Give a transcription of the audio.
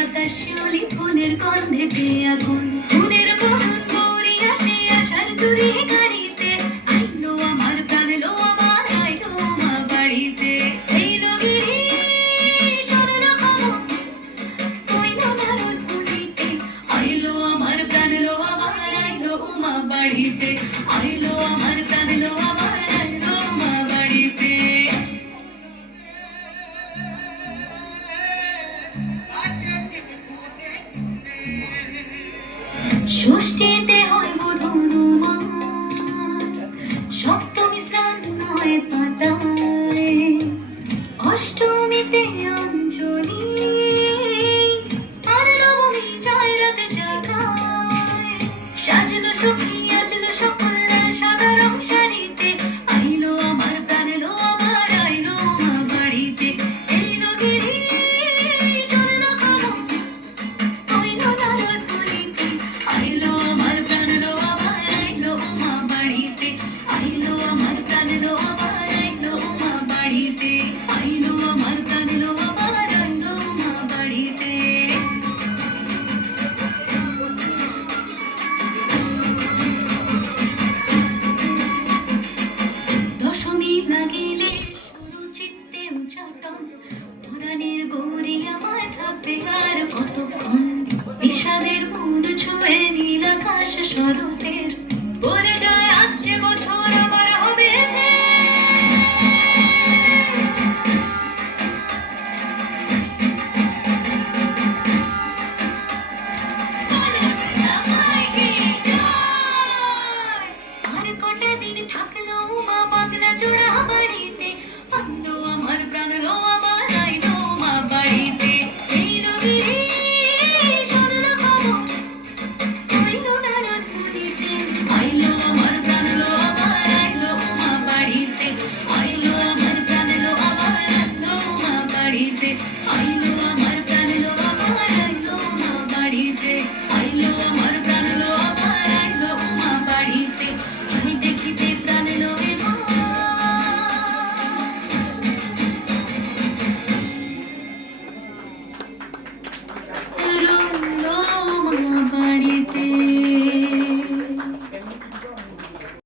বাতাস শিউলি ফুলের গন্ধেতে আগুন। ফুলের বহন গৌরী আসে আসার জুড়ি ষষ্ঠীতে হয় মধুরুমার সপ্তমী স্নান হয় পাতায় অষ্টমীতে অঞ্জলি, আর নবমী জয় রাতে জাগায়। সাজলো সখী চাটন পুরাণের গৌরী আমার থাকবে আর কতক্ষণ? বিষাদের মুড ছুঁয়ে নীল আকাশ 好 意